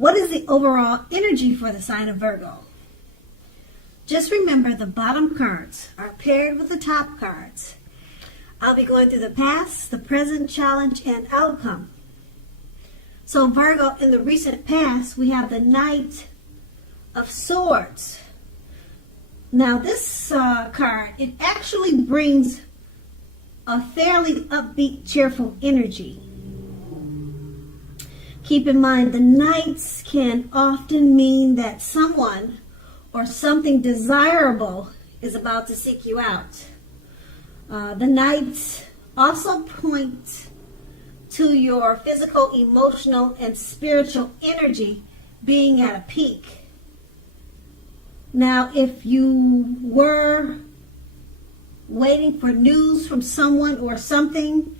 What is the overall energy for the sign of Virgo? Just remember the bottom cards are paired with the top cards. I'll be going through the past, the present, challenge, and outcome. So Virgo, in the recent past, we have the Knight of Swords. Now this card, it actually brings a fairly upbeat, cheerful energy. Keep in mind, the Knights can often mean that someone or something desirable is about to seek you out. The Knights also point to your physical, emotional, and spiritual energy being at a peak. Now, if you were waiting for news from someone or something,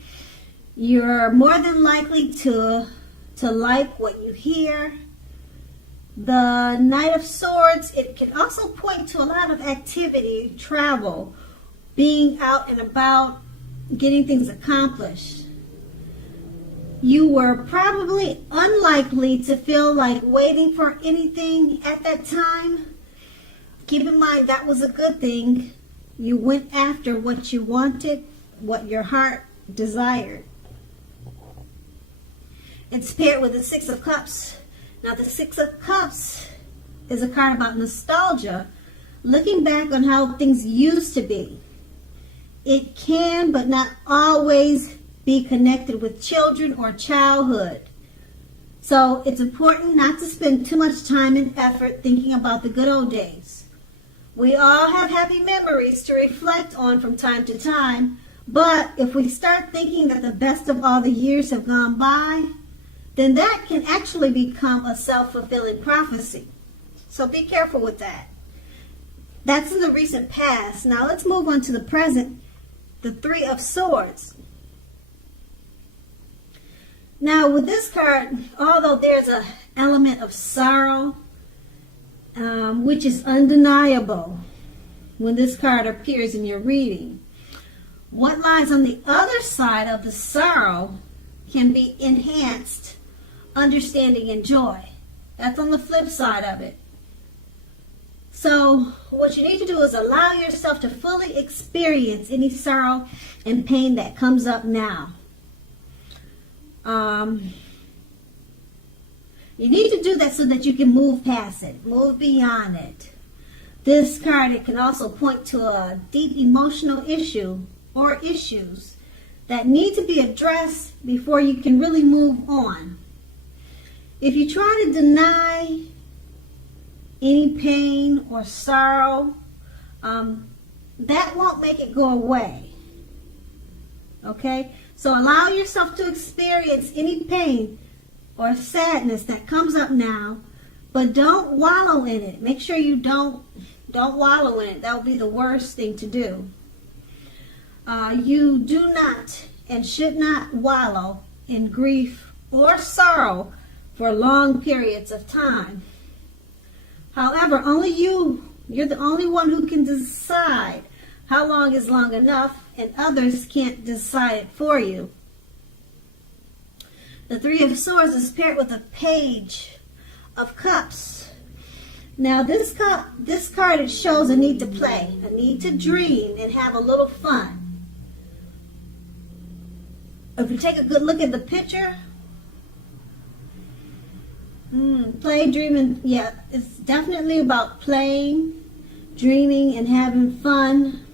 you're more than likely to like what you hear. The Knight of Swords, it can also point to a lot of activity, travel, being out and about, getting things accomplished. You were probably unlikely to feel like waiting for anything at that time. Keep in mind that was a good thing. You went after what you wanted, what your heart desired. It's paired with the Six of Cups. Now the Six of Cups is a card about nostalgia, looking back on how things used to be. It can, but not always, be connected with children or childhood. So it's important not to spend too much time and effort thinking about the good old days. We all have happy memories to reflect on from time to time, but if we start thinking that the best of all the years have gone by, then that can actually become a self-fulfilling prophecy. So be careful with that. That's in the recent past. Now let's move on to the present, the Three of Swords. Now with this card, although there's an element of sorrow, which is undeniable when this card appears in your reading, what lies on the other side of the sorrow can be enhanced understanding and joy. That's on the flip side of it. So what you need to do is allow yourself to fully experience any sorrow and pain that comes up now. You need to do that so that you can move past it, move beyond it. This card, it can also point to a deep emotional issue or issues that need to be addressed before you can really move on. If you try to deny any pain or sorrow, that won't make it go away. Okay? So allow yourself to experience any pain or sadness that comes up now, but don't wallow in it. Make sure you don't wallow in it. That will be the worst thing to do. You do not and should not wallow in grief or sorrow for long periods of time. However, only you're the only one who can decide how long is long enough, and others can't decide it for you. The Three of Swords is paired with a Page of Cups. Now this card, it shows a need to play, a need to dream and have a little fun. If you take a good look at the picture, play, dreaming, yeah, it's definitely about playing, dreaming, and having fun.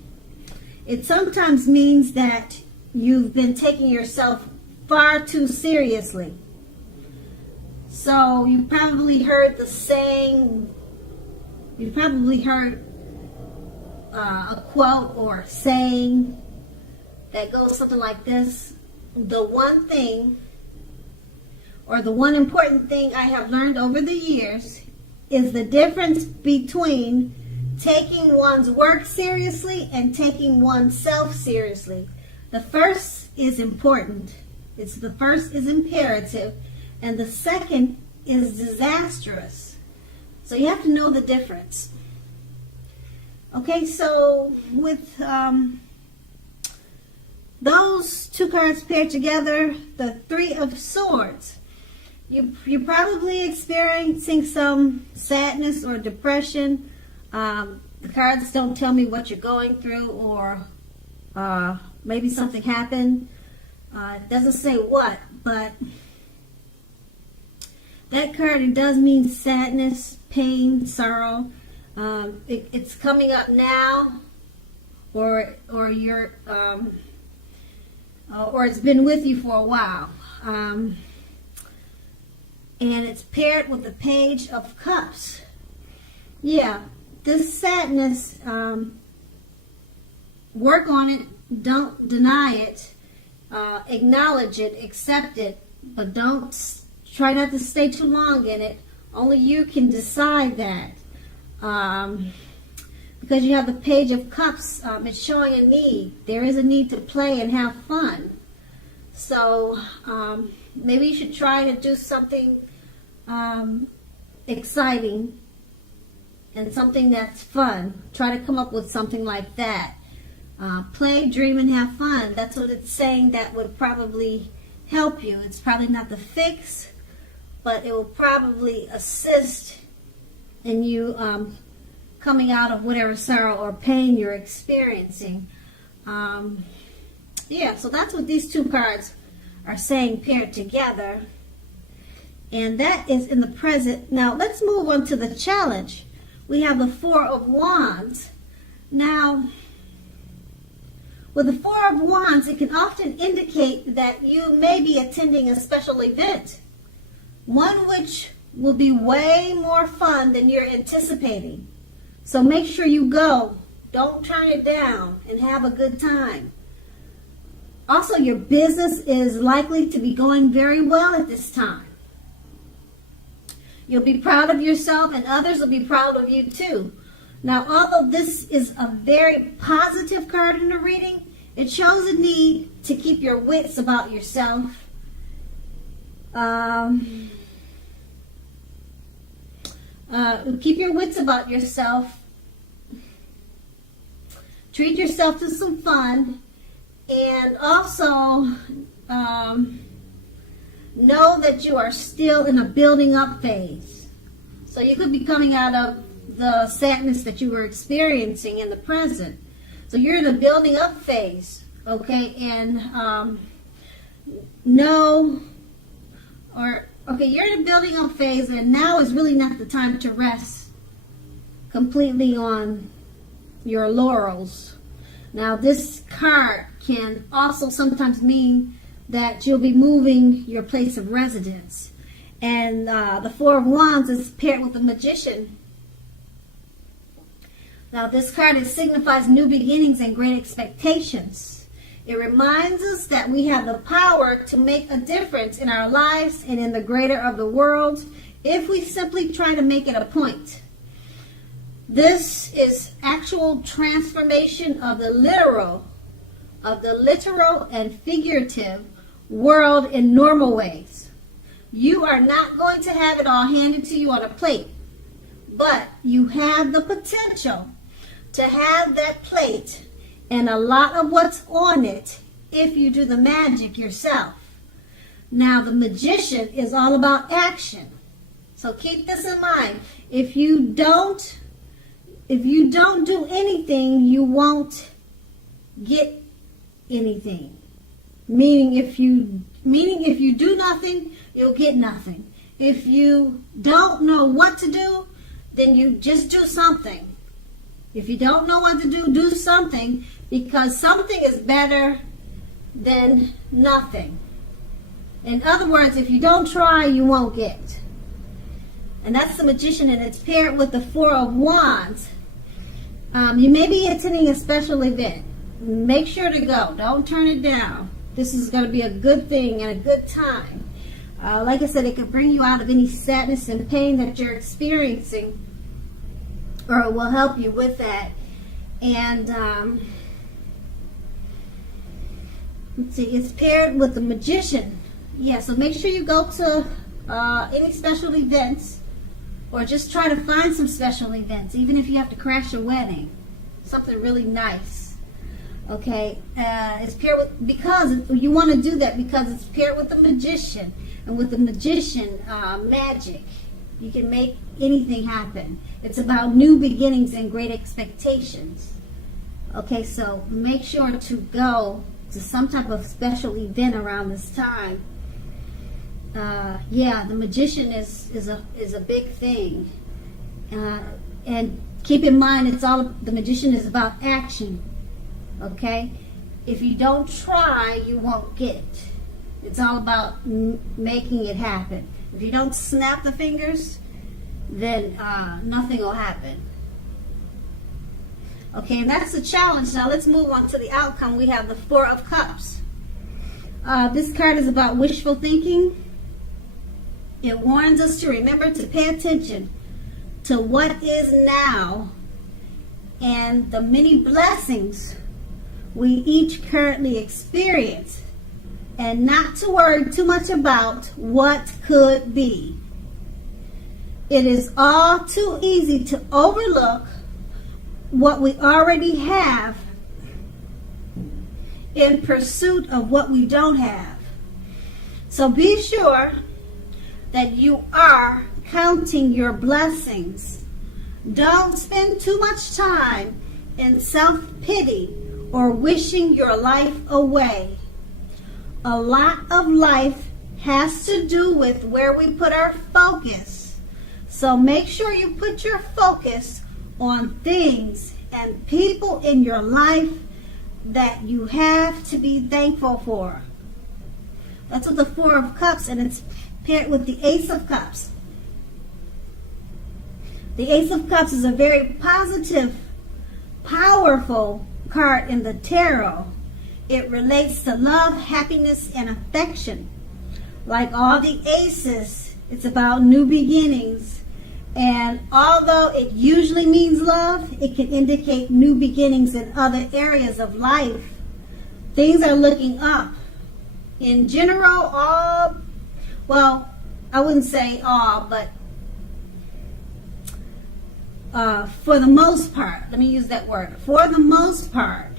It sometimes means that you've been taking yourself far too seriously. So you probably heard the saying, you probably heard a quote or saying that goes something like this: the one thing, or the one important thing I have learned over the years is the difference between taking one's work seriously and taking oneself seriously. The first is important. The first is imperative, and the second is disastrous. So you have to know the difference. Okay, so with those two cards paired together, the Three of Swords, you're probably experiencing some sadness or depression. The cards don't tell me what you're going through, or maybe something happened. It doesn't say what, but that card, it does mean sadness, pain, sorrow. It's coming up now, or you're or it's been with you for a while. And it's paired with the Page of Cups. Yeah, this sadness, work on it, don't deny it, acknowledge it, accept it, but don't try not to stay too long in it. Only you can decide that. Because you have the Page of Cups, it's showing a need. There is a need to play and have fun. So maybe you should try to do something exciting and something that's fun. Try to come up with something like that. Play, dream, and have fun. That's what it's saying that would probably help you. It's probably not the fix, but it will probably assist in you coming out of whatever sorrow or pain you're experiencing. Yeah, so that's what these two cards are saying paired together. And that is in the present. Now, let's move on to the challenge. We have the Four of Wands. Now, with the Four of Wands, it can often indicate that you may be attending a special event, one which will be way more fun than you're anticipating. So make sure you go. Don't turn it down and have a good time. Also, your business is likely to be going very well at this time. You'll be proud of yourself, and others will be proud of you too. Now, although this is a very positive card in the reading, it shows a need to keep your wits about yourself. Keep your wits about yourself. Treat yourself to some fun. And also, know that you are still in a building up phase. So you could be coming out of the sadness that you were experiencing in the present. So you're in a building up phase, okay? And you're in a building up phase, and now is really not the time to rest completely on your laurels. Now, this card can also sometimes mean that you'll be moving your place of residence. And the Four of Wands is paired with the Magician. Now, this card, it signifies new beginnings and great expectations. It reminds us that we have the power to make a difference in our lives and in the greater of the world if we simply try to make it a point. This is actual transformation of the literal and figurative world in normal ways. You are not going to have it all handed to you on a plate, but you have the potential to have that plate and a lot of what's on it if you do the magic yourself. Now, the Magician is all about action. So keep this in mind. If you don't do anything, you won't get anything. Meaning if you do nothing, you'll get nothing. If you don't know what to do, then you just do something. If you don't know what to do, do something, because something is better than nothing. In other words, if you don't try, you won't get. And that's the Magician, and it's paired with the Four of Wands. You may be attending a special event. Make sure to go. Don't turn it down. This is going to be a good thing and a good time. Like I said, it could bring you out of any sadness and pain that you're experiencing, or it will help you with that. And let's see, it's paired with the Magician. Yeah, so make sure you go to any special events, or just try to find some special events, even if you have to crash a wedding, something really nice. Okay, it's paired with, because you want to do that because it's paired with the Magician, and with the Magician, magic. You can make anything happen. It's about new beginnings and great expectations. Okay, so make sure to go to some type of special event around this time. Yeah, the Magician is a big thing. And keep in mind, the Magician is about action. Okay? If you don't try, you won't get. It's all about making it happen. If you don't snap the fingers, then nothing will happen. Okay, and that's the challenge. Now let's move on to the outcome. We have the Four of Cups. This card is about wishful thinking. It warns us to remember to pay attention to what is now and the many blessings we each currently experience, and not to worry too much about what could be. It is all too easy to overlook what we already have in pursuit of what we don't have. So be sure that you are counting your blessings. Don't spend too much time in self-pity or wishing your life away. A lot of life has to do with where we put our focus. So make sure you put your focus on things and people in your life that you have to be thankful for. That's what the Four of Cups, and it's paired with the Ace of Cups. The Ace of Cups is a very positive, powerful card in the tarot. It relates to love, happiness, and affection. Like all the aces, it's about new beginnings. And although it usually means love, it can indicate new beginnings in other areas of life. Things are looking up. In general, well, I wouldn't say all, but for the most part, let me use that word. For the most part,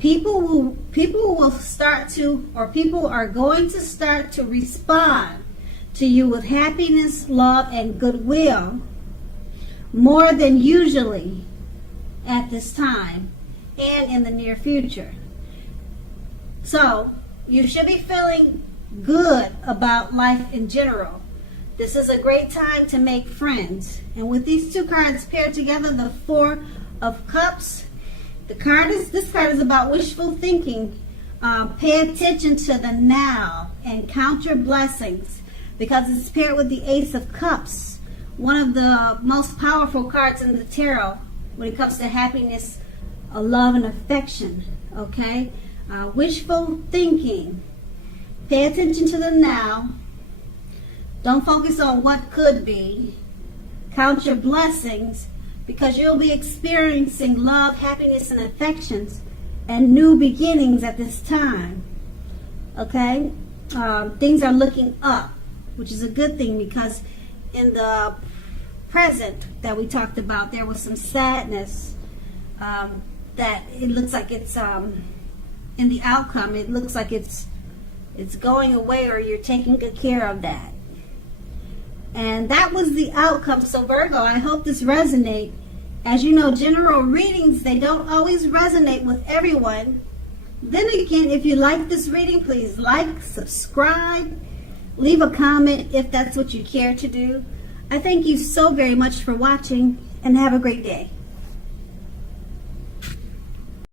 people will start to, or people are going to start to respond to you with happiness, love, and goodwill more than usually at this time and in the near future. So you should be feeling good about life in general. This is a great time to make friends. And with these two cards paired together, the Four of Cups, this card is about wishful thinking. Pay attention to the now and count your blessings, because it's paired with the Ace of Cups, one of the most powerful cards in the tarot when it comes to happiness, love, and affection. Okay? Wishful thinking. Pay attention to the now. Don't focus on what could be. Count your blessings, because you'll be experiencing love, happiness, and affections and new beginnings at this time. Okay? Things are looking up, which is a good thing, because in the present that we talked about, there was some sadness that it looks like it's in the outcome. It looks like it's going away, or you're taking good care of that. And that was the outcome. So Virgo, I hope this resonates. As you know, general readings, they don't always resonate with everyone. Then again, if you like this reading, please like, subscribe, leave a comment if that's what you care to do. I thank you so very much for watching, and have a great day.